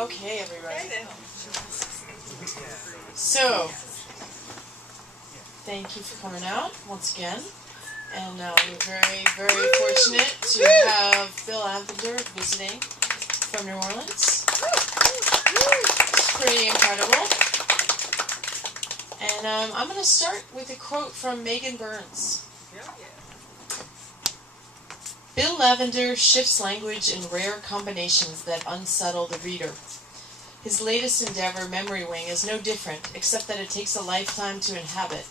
Okay, everybody. So, thank you for coming out once again. And we're very, very fortunate to have Bill Lavender visiting from New Orleans. It's pretty incredible. And I'm going to start with a quote from Megan Burns. Bill Lavender shifts language in rare combinations that unsettle the reader. His latest endeavor, Memory Wing, is no different, except that it takes a lifetime to inhabit,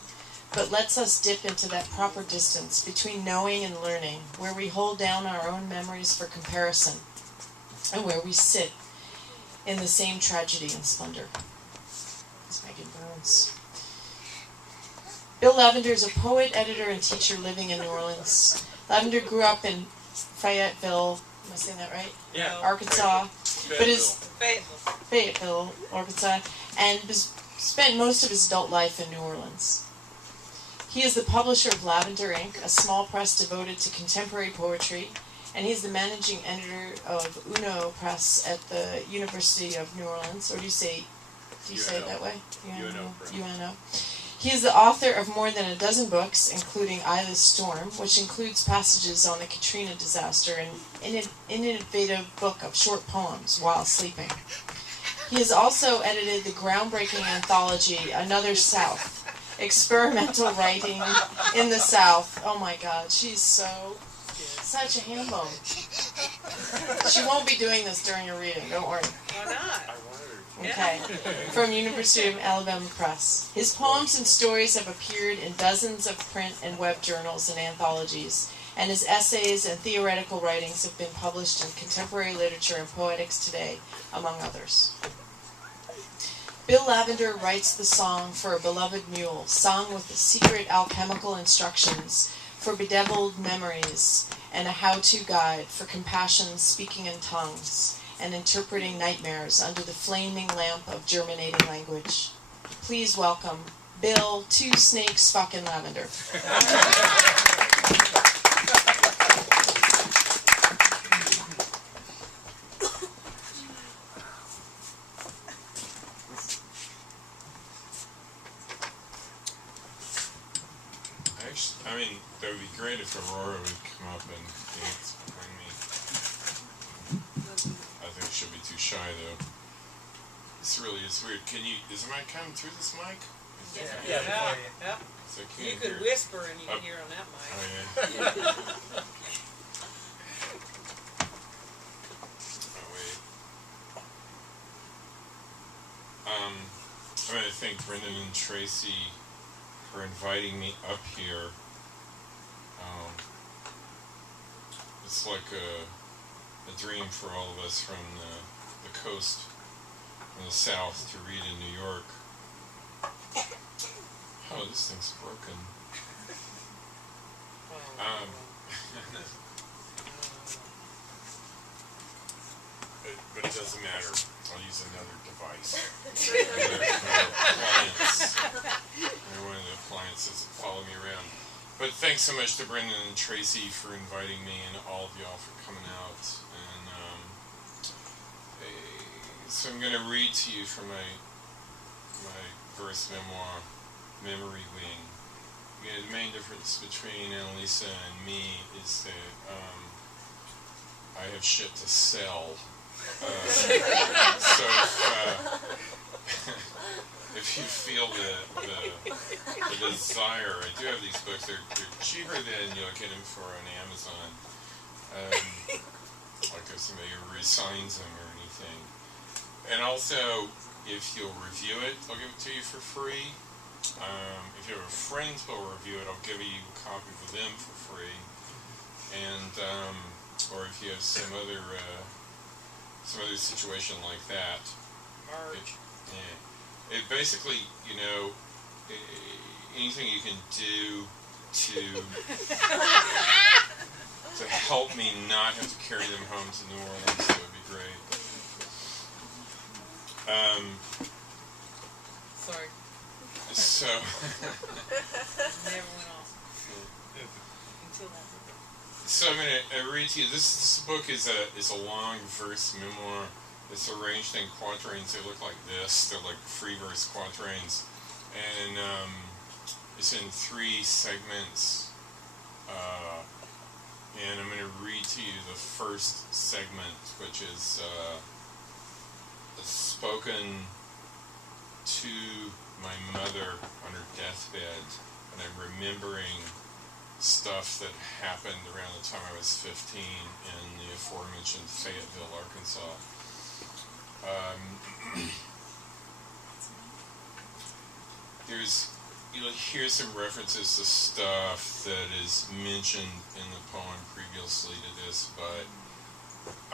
but lets us dip into that proper distance between knowing and learning, where we hold down our own memories for comparison, and where we sit in the same tragedy and splendor. It's Megan Burns. Bill Lavender is a poet, editor, and teacher living in New Orleans. Lavender grew up in Fayetteville, am I saying that right? Yeah. Arkansas. Fayetteville, Arkansas, and spent most of his adult life in New Orleans. He is the publisher of Lavender, Inc., a small press devoted to contemporary poetry, and he's the managing editor of UNO Press at the University of New Orleans. Or do you say it that way? UNO. He is the author of more than a dozen books, including Eye of the Storm, which includes passages on the Katrina disaster, and an innovative book of short poems while sleeping. He has also edited the groundbreaking anthology, Another South, experimental writing in the South. Oh my God, she's such a ham bone. She won't be doing this during your reading, don't worry. Why not? Okay, from University of Alabama Press. His poems and stories have appeared in dozens of print and web journals and anthologies, and his essays and theoretical writings have been published in Contemporary Literature and Poetics Today, among others. Bill Lavender writes the song for a beloved mule, sung with the secret alchemical instructions for bedeviled memories, and a how-to guide for compassion speaking in tongues, and interpreting nightmares under the flaming lamp of germinating language. Please welcome Bill Two Snakes Fucking Lavender. I mean, that would be great if Aurora would come up and dance behind me. I think she'll be too shy though. It's weird. Is the mic coming through this mic? Yeah. So You could whisper and you can hear on that mic. Oh yeah. Oh wait. I want to thank Brendan and Tracy for inviting me up here. It's like a dream for all of us from the coast, from the south, to read in New York. Oh, this thing's broken. But it doesn't matter. I'll use another device. Another appliance. One of the appliances that follow me around. But thanks so much to Brendan and Tracy for inviting me, and all of y'all for coming out. And so I'm going to read to you from my verse memoir, Memory Wing. Again, the main difference between Annalisa and me is that I have shit to sell. So if you feel the desire, I do have these books. They're cheaper than you'll get them for on Amazon. Like if somebody resigns them or anything. And also, if you'll review it, I'll give it to you for free. If you have a friend who'll review it, I'll give you a copy for them for free. And or if you have some other situation like that. It basically, anything you can do to help me not have to carry them home to New Orleans, that would be great. Sorry. So. Never went off. Until that. So I'm going to read to you. This book is a long verse memoir. It's arranged in quatrains. They look like this. They're like free verse quatrains. And it's in 3 segments. And I'm going to read to you the first segment, which is spoken to my mother on her deathbed. And I'm remembering stuff that happened around the time I was 15 in the aforementioned Fayetteville, Arkansas. You'll hear some references to stuff that is mentioned in the poem previously to this, but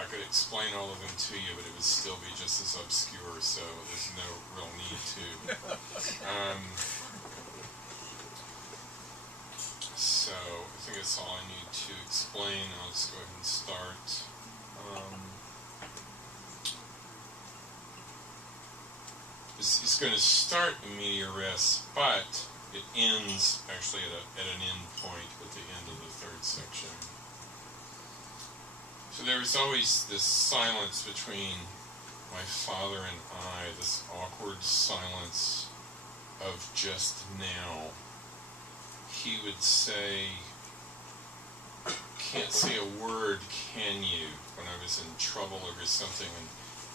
I could explain all of them to you, but it would still be just as obscure, so there's no real need to. So I think that's all I need to explain. I'll just go ahead and start. It's going to start in medias res, but it ends actually at an end point at the end of the 3rd section. So there was always this silence between my father and I, this awkward silence of just now. He would say, "Can't say a word, can you?" when I was in trouble over something and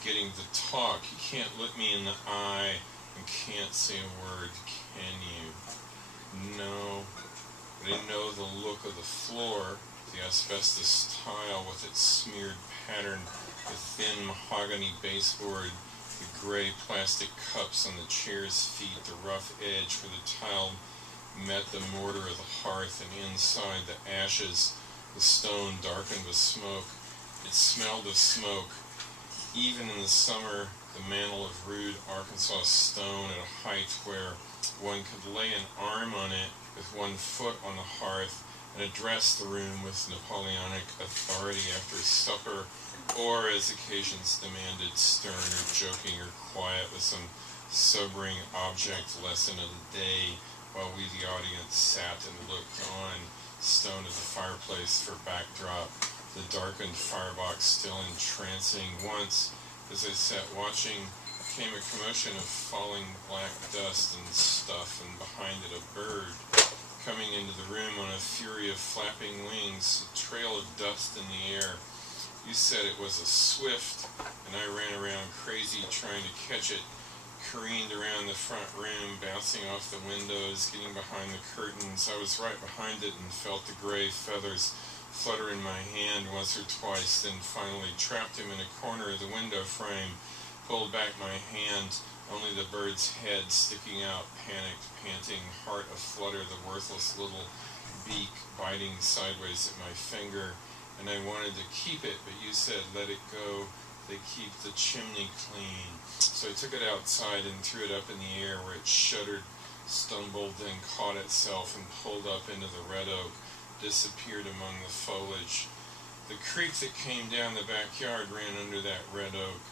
getting to talk. "You can't look me in the eye and can't say a word, can you?" No, I didn't know the look of the floor, the asbestos tile with its smeared pattern, the thin mahogany baseboard, the gray plastic cups on the chair's feet, the rough edge where the tile met the mortar of the hearth, and inside the ashes, the stone darkened with smoke. It smelled of smoke. Even in the summer, the mantle of rude Arkansas stone at a height where one could lay an arm on it with one foot on the hearth and address the room with Napoleonic authority after supper, or as occasions demanded, stern or joking or quiet with some sobering object lesson of the day, while we, the audience, sat and looked on, stone of the fireplace for backdrop, the darkened firebox still entrancing. Once, as I sat watching, came a commotion of falling black dust and stuff, and behind it a bird, coming into the room on a fury of flapping wings, a trail of dust in the air. You said it was a swift, and I ran around crazy trying to catch it, careened around the front room, bouncing off the windows, getting behind the curtains. I was right behind it and felt the gray feathers flutter in my hand once or twice, then finally trapped him in a corner of the window frame, pulled back my hand, only the bird's head sticking out, panicked, panting, heart aflutter, the worthless little beak biting sideways at my finger, and I wanted to keep it, but you said, "Let it go, they keep the chimney clean." So I took it outside and threw it up in the air, where it shuddered, stumbled, then caught itself and pulled up into the red oak, disappeared among the foliage. The creek that came down the backyard ran under that red oak,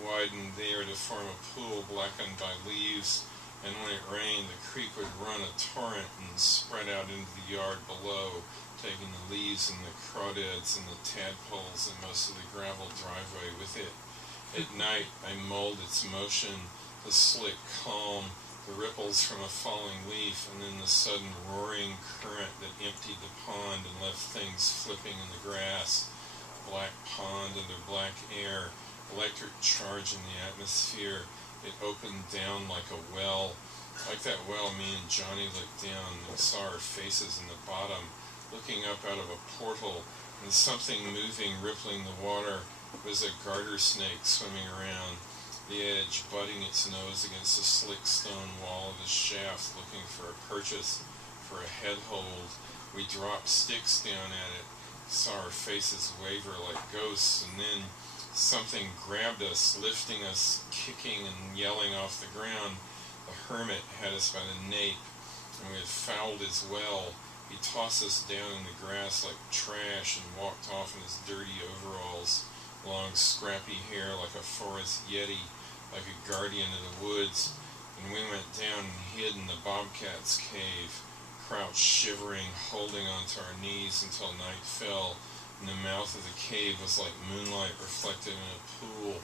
widened there to form a pool blackened by leaves, and when it rained, the creek would run a torrent and spread out into the yard below, taking the leaves and the crawdads and the tadpoles and most of the gravel driveway with it. At night, I mulled its motion, the slick calm, the ripples from a falling leaf, and then the sudden roaring current that emptied the pond and left things flipping in the grass. Black pond under black air, electric charge in the atmosphere. It opened down like a well. Like that well, me and Johnny looked down and saw our faces in the bottom, looking up out of a portal, and something moving, rippling the water. It was a garter snake swimming around, the edge butting its nose against the slick stone wall of the shaft, looking for a purchase, for a headhold. We dropped sticks down at it, saw our faces waver like ghosts, and then something grabbed us, lifting us, kicking and yelling off the ground. The hermit had us by the nape, and we had fouled his well. He tossed us down in the grass like trash and walked off in his dirty overalls, long scrappy hair like a forest yeti, like a guardian of the woods. And we went down and hid in the bobcat's cave, crouched shivering, holding onto our knees until night fell, and the mouth of the cave was like moonlight reflected in a pool,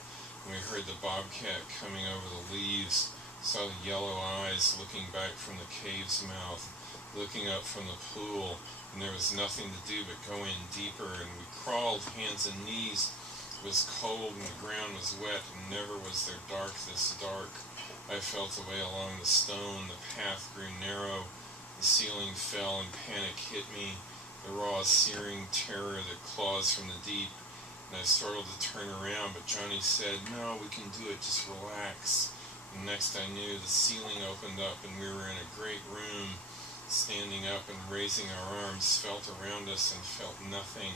We heard the bobcat coming over the leaves, saw the yellow eyes looking back from the cave's mouth, looking up from the pool, and there was nothing to do but go in deeper, and we crawled hands and knees. It was cold and the ground was wet, and never was there dark this dark. I felt away along the stone, the path grew narrow, the ceiling fell and panic hit me, the raw searing terror that claws from the deep, and I struggled to turn around, but Johnny said, "No, we can do it, just relax." And next I knew, the ceiling opened up and we were in a great room, standing up and raising our arms, felt around us and felt nothing,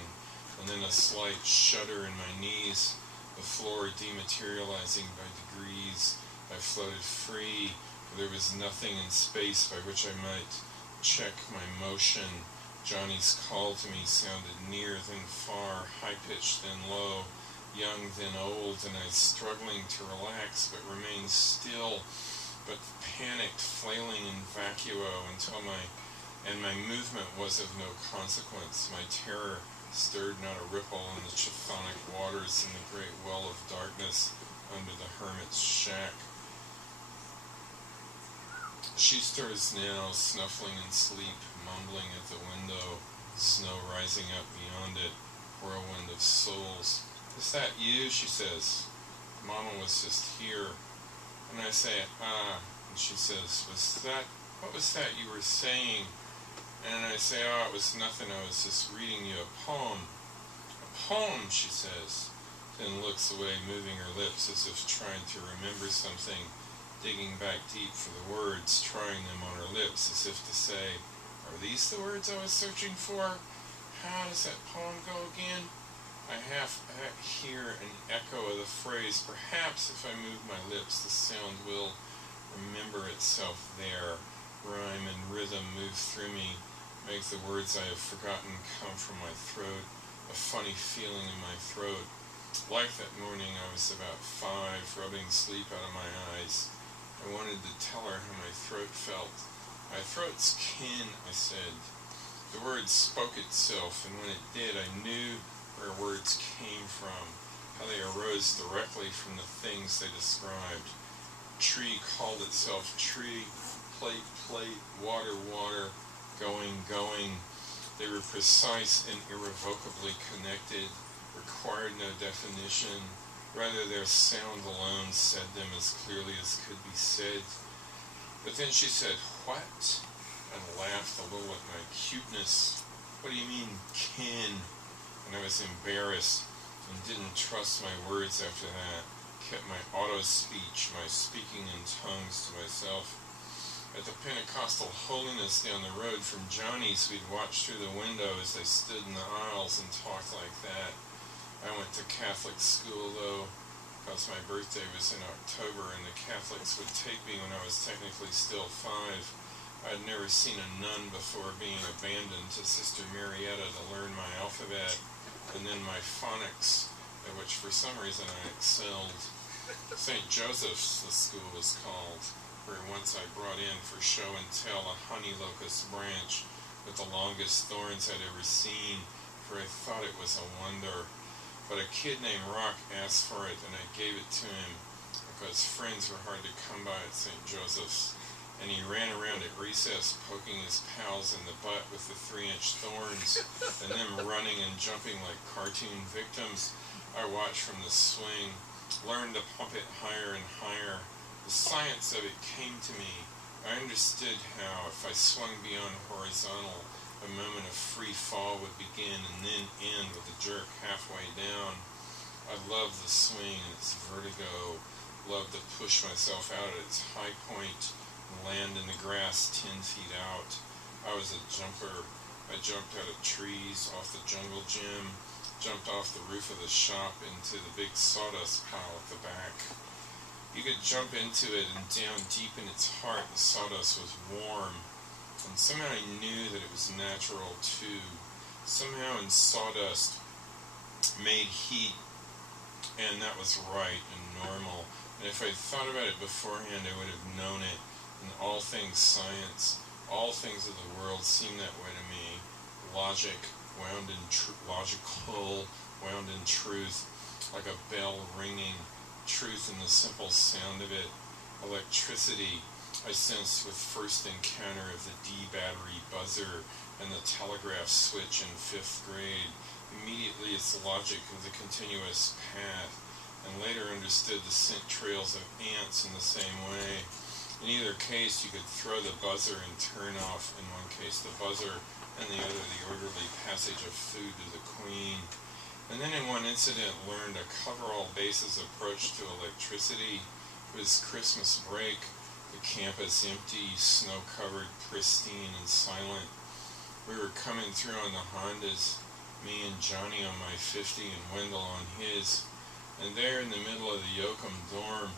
and then a slight shudder in my knees, the floor dematerializing by degrees. I floated free, for there was nothing in space by which I might check my motion. Johnny's call to me sounded near then far, high-pitched then low, young then old, and I was struggling to relax but remained still, but panicked, flailing in vacuo until my movement was of no consequence. My terror stirred not a ripple in the chthonic waters in the great well of darkness under the hermit's shack. She stirs now, snuffling in sleep, mumbling at the window, snow rising up beyond it, whirlwind of souls. "Is that you?" she says. "Mama was just here." And I say, "Ah," and she says, what was that you were saying?" And I say, "Oh, it was nothing, I was just reading you a poem." "A poem," she says, then looks away, moving her lips as if trying to remember something, digging back deep for the words, trying them on her lips as if to say, "Are these the words I was searching for? How does that poem go again?" I half hear an echo of the phrase. Perhaps if I move my lips, the sound will remember itself there. Rhyme and rhythm move through me, make the words I have forgotten come from my throat, a funny feeling in my throat. Like that morning I was about 5, rubbing sleep out of my eyes. I wanted to tell her how my throat felt. "My throat's kin," I said. The word spoke itself, and when it did, I knew where words came from, how they arose directly from the things they described. Tree called itself tree, plate, plate, water, water, going, going. They were precise and irrevocably connected, required no definition. Rather, their sound alone said them as clearly as could be said. But then she said, "What?" and laughed a little at my cuteness. "What do you mean, kin?" And I was embarrassed and didn't trust my words after that. Kept my auto-speech, my speaking in tongues to myself. At the Pentecostal holiness down the road from Johnny's, we'd watch through the window as they stood in the aisles and talked like that. I went to Catholic school, though, because my birthday was in October, and the Catholics would take me when I was technically still 5. I had never seen a nun before being abandoned to Sister Marietta to learn my alphabet, and then my phonics, at which for some reason I excelled. St. Joseph's, the school was called, where once I brought in for show and tell a honey locust branch with the longest thorns I'd ever seen, for I thought it was a wonder. But a kid named Rock asked for it, and I gave it to him, because friends were hard to come by at St. Joseph's, and he ran around at recess poking his pals in the butt with the 3-inch thorns, and them running and jumping like cartoon victims. I watched from the swing, learned to pump it higher and higher. The science of it came to me. I understood how, if I swung beyond horizontal, a moment of free fall would begin and then end with a jerk halfway down. I loved the swing and its vertigo, loved to push myself out at its high point and land in the grass 10 feet out. I was a jumper. I jumped out of trees, off the jungle gym, jumped off the roof of the shop into the big sawdust pile at the back. You could jump into it, and down deep in its heart the sawdust was warm. And somehow I knew that it was natural too. Somehow in sawdust made heat, and that was right and normal. And if I'd thought about it beforehand, I would have known it. And all things science, all things of the world seemed that way to me. Logic logical, wound in truth, like a bell ringing, truth in the simple sound of it. Electricity I sensed with first encounter of the D battery buzzer and the telegraph switch in 5th grade. Immediately its logic of the continuous path, and later understood the scent trails of ants in the same way. In either case, you could throw the buzzer and turn off, in one case the buzzer, and the other the orderly passage of food to the queen. And then in one incident learned a cover-all basis approach to electricity. It was Christmas break, the campus empty, snow-covered, pristine, and silent. We were coming through on the Hondas, me and Johnny on my 50 and Wendell on his, and there in the middle of the Yoakum dorm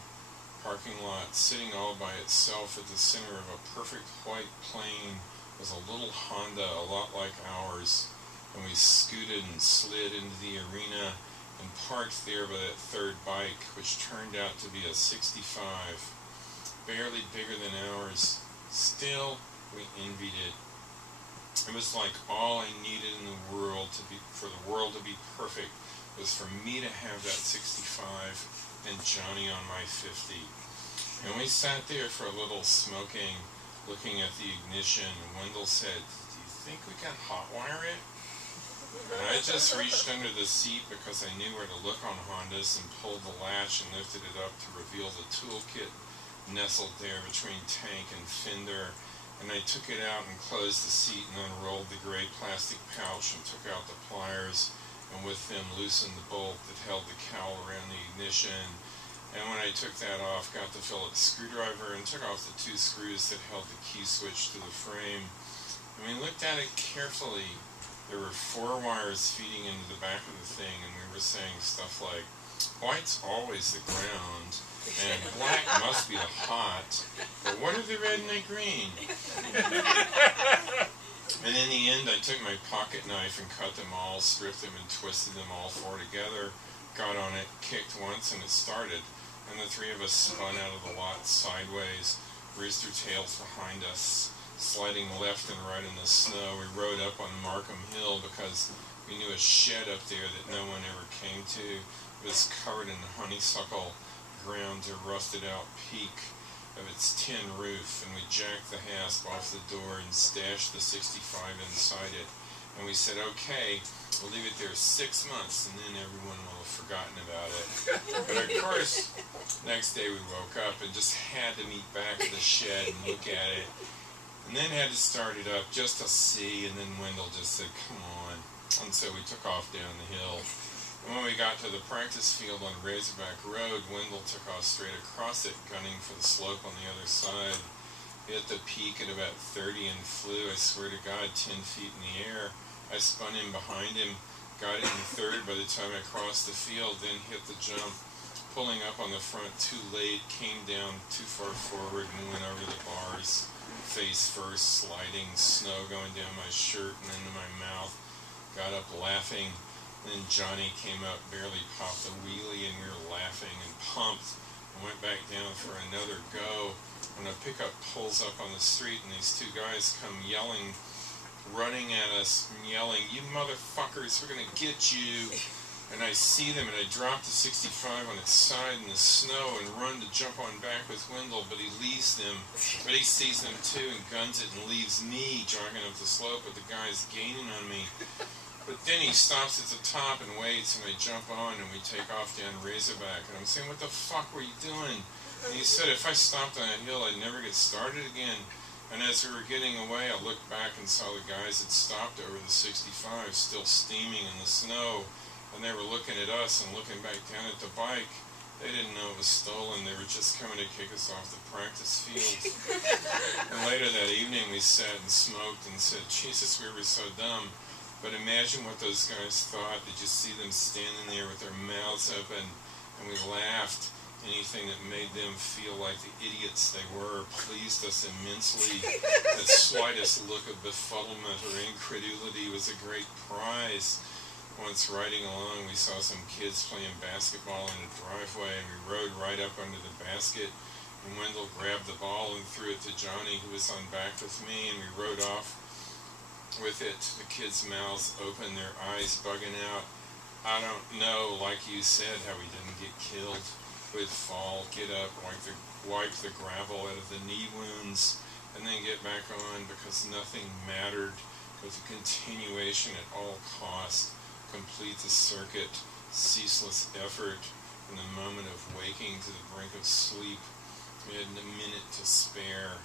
parking lot, sitting all by itself at the center of a perfect white plain, was a little Honda a lot like ours, and we scooted and slid into the arena and parked there by that third bike, which turned out to be a 65, barely bigger than ours. Still, we envied it. It was like all I needed in the world for the world to be perfect was for me to have that 65 and Johnny on my 50. And we sat there for a little smoking, looking at the ignition, and Wendell said, "Do you think we can hotwire it?" And I just reached under the seat because I knew where to look on Hondas and pulled the latch and lifted it up to reveal the toolkit nestled there between tank and fender. And I took it out and closed the seat and unrolled the gray plastic pouch and took out the pliers, and with them loosened the bolt that held the cowl around the ignition. And when I took that off, got the Phillips screwdriver and took off the 2 screws that held the key switch to the frame. And we looked at it carefully. There were 4 wires feeding into the back of the thing, and we were saying stuff like, "White's always the ground, and black must be the hot, but what are the red and the green?" And in the end, I took my pocket knife and cut them all, stripped them and twisted them all 4 together, got on it, kicked once, and it started. And the 3 of us spun out of the lot sideways, rooster tails behind us, sliding left and right in the snow. We rode up on Markham Hill because we knew a shed up there that no one ever came to. It was covered in honeysuckle, ground to rusted out peak of its tin roof, and we jacked the hasp off the door and stashed the 65 inside it. And we said, "Okay, we'll leave it there 6 months, and then everyone will have forgotten about it." But of course, next day we woke up and just had to meet back at the shed and look at it, and then had to start it up just to see, and then Wendell just said, "Come on." And so we took off down the hill. And when we got to the practice field on Razorback Road, Wendell took off straight across it, gunning for the slope on the other side. Hit the peak at about 30 and flew, I swear to God, 10 feet in the air. I spun in behind him, got it in third by the time I crossed the field, then hit the jump, pulling up on the front too late, came down too far forward and went over the bars, face first, sliding, snow going down my shirt and into my mouth. Got up laughing. Then Johnny came up, barely popped a wheelie, and we were laughing and pumped. I went back down for another go when a pickup pulls up on the street and these 2 guys come yelling, running at us and yelling, "You motherfuckers, we're gonna get you." And I see them and I drop the 65 on its side in the snow and run to jump on back with Wendell, but he leaves them. But he sees them too and guns it and leaves me jogging up the slope with the guys gaining on me. But then he stops at the top and waits, and I jump on and we take off down Razorback. And I'm saying, "What the fuck were you doing?" And he said, "If I stopped on a hill, I'd never get started again." And as we were getting away, I looked back and saw the guys had stopped over the 65, still steaming in the snow. And they were looking at us and looking back down at the bike. They didn't know it was stolen. They were just coming to kick us off the practice field. And later that evening, we sat and smoked and said, "Jesus, we were so dumb." But imagine what those guys thought. Did you see them standing there with their mouths open? And we laughed. Anything that made them feel like the idiots they were pleased us immensely. The slightest look of befuddlement or incredulity was a great prize. Once riding along, we saw some kids playing basketball in a driveway, and we rode right up under the basket. And Wendell grabbed the ball and threw it to Johnny, who was on back with me, and we rode off with it, the kids' mouths open, their eyes bugging out. I don't know, like you said, how we didn't get killed. would fall, get up, wipe the gravel out of the knee wounds, and then get back on because nothing mattered. It was a continuation at all costs, complete the circuit, ceaseless effort, from the moment of waking to the brink of sleep. We had a minute to spare.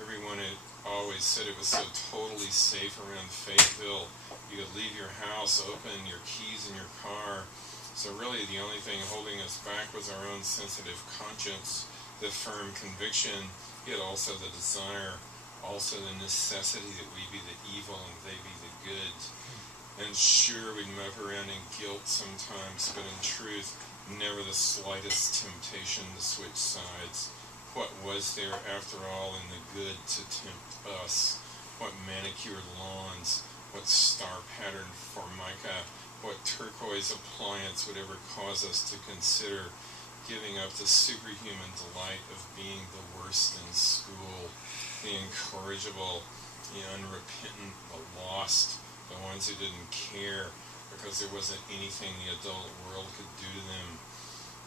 Everyone had always said it was so totally safe around Fayetteville. You could leave your house open, your keys in your car. So really the only thing holding us back was our own sensitive conscience, the firm conviction, yet also the desire, also the necessity that we be the evil and they be the good. And sure, we'd mope around in guilt sometimes, but in truth, never the slightest temptation to switch sides. What was there, after all, in the good to tempt us? What manicured lawns, what star-patterned formica, what turquoise appliance would ever cause us to consider giving up the superhuman delight of being the worst in school, the incorrigible, the unrepentant, the lost, the ones who didn't care because there wasn't anything the adult world could do to them.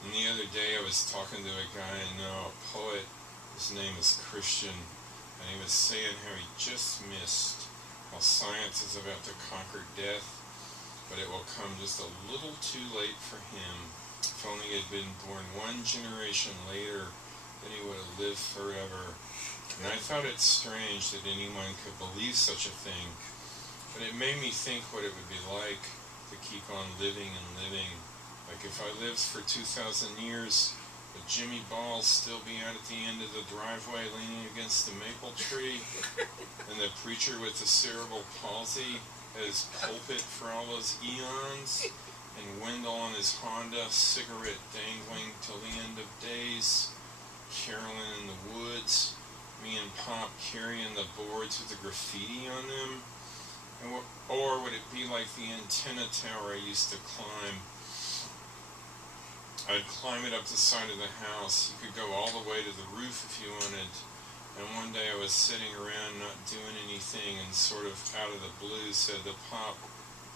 And the other day I was talking to a guy I know, a poet, his name is Christian, and he was saying how he just missed how science is about to conquer death, but it will come just a little too late for him. If only he had been born one generation later, then he would have lived forever. And I thought it strange that anyone could believe such a thing, but it made me think what it would be like to keep on living and living. Like if I lived for 2,000 years, would Jimmy Balls still be out at the end of the driveway leaning against the maple tree? And the preacher with the cerebral palsy at his pulpit for all those eons? And Wendell on his Honda, cigarette dangling till the end of days? Carolyn in the woods? Me and Pop carrying the boards with the graffiti on them? Or would it be like the antenna tower I used to climb? I'd climb it up the side of the house. You could go all the way to the roof if you wanted. And one day I was sitting around not doing anything and sort of out of the blue said to Pop,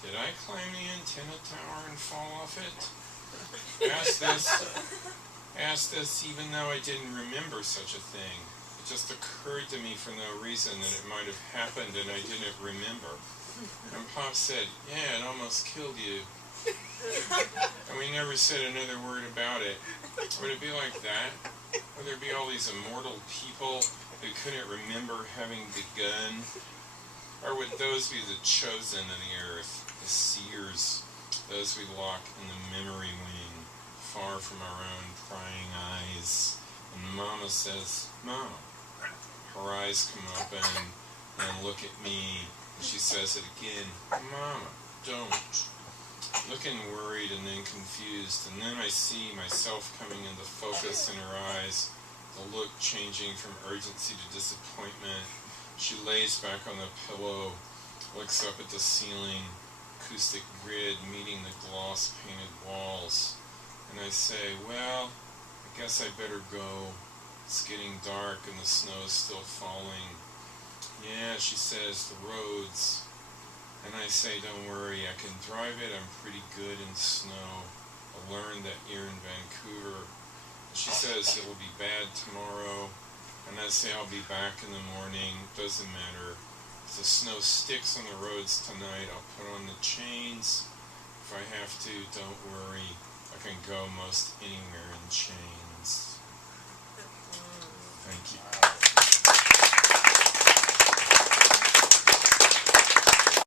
"Did I climb the antenna tower and fall off it?" Asked this even though I didn't remember such a thing. It just occurred to me for no reason that it might have happened and I didn't remember. And Pop said, "Yeah, it almost killed you." And we never said another word about it. Would it be like that? Would there be all these immortal people who couldn't remember having begun? Or would those be the chosen of the earth, the seers, those we lock in the memory wing, far from our own prying eyes? And Mama says, "Mama." Her eyes come open and look at me, and she says it again, "Mama, don't." Looking worried and then confused, and then I see myself coming into focus in her eyes, the look changing from urgency to disappointment. She lays back on the pillow, looks up at the ceiling, acoustic grid meeting the gloss-painted walls, and I say, "Well, I guess I better go. It's getting dark and the snow's still falling." "Yeah," she says, "the roads." And I say, "Don't worry, I can drive it. I'm pretty good in snow. I learned that here in Vancouver." She says, "It'll be bad tomorrow." And I say, "I'll be back in the morning. Doesn't matter. If the snow sticks on the roads tonight, I'll put on the chains. If I have to, don't worry. I can go most anywhere in chains." Thank you.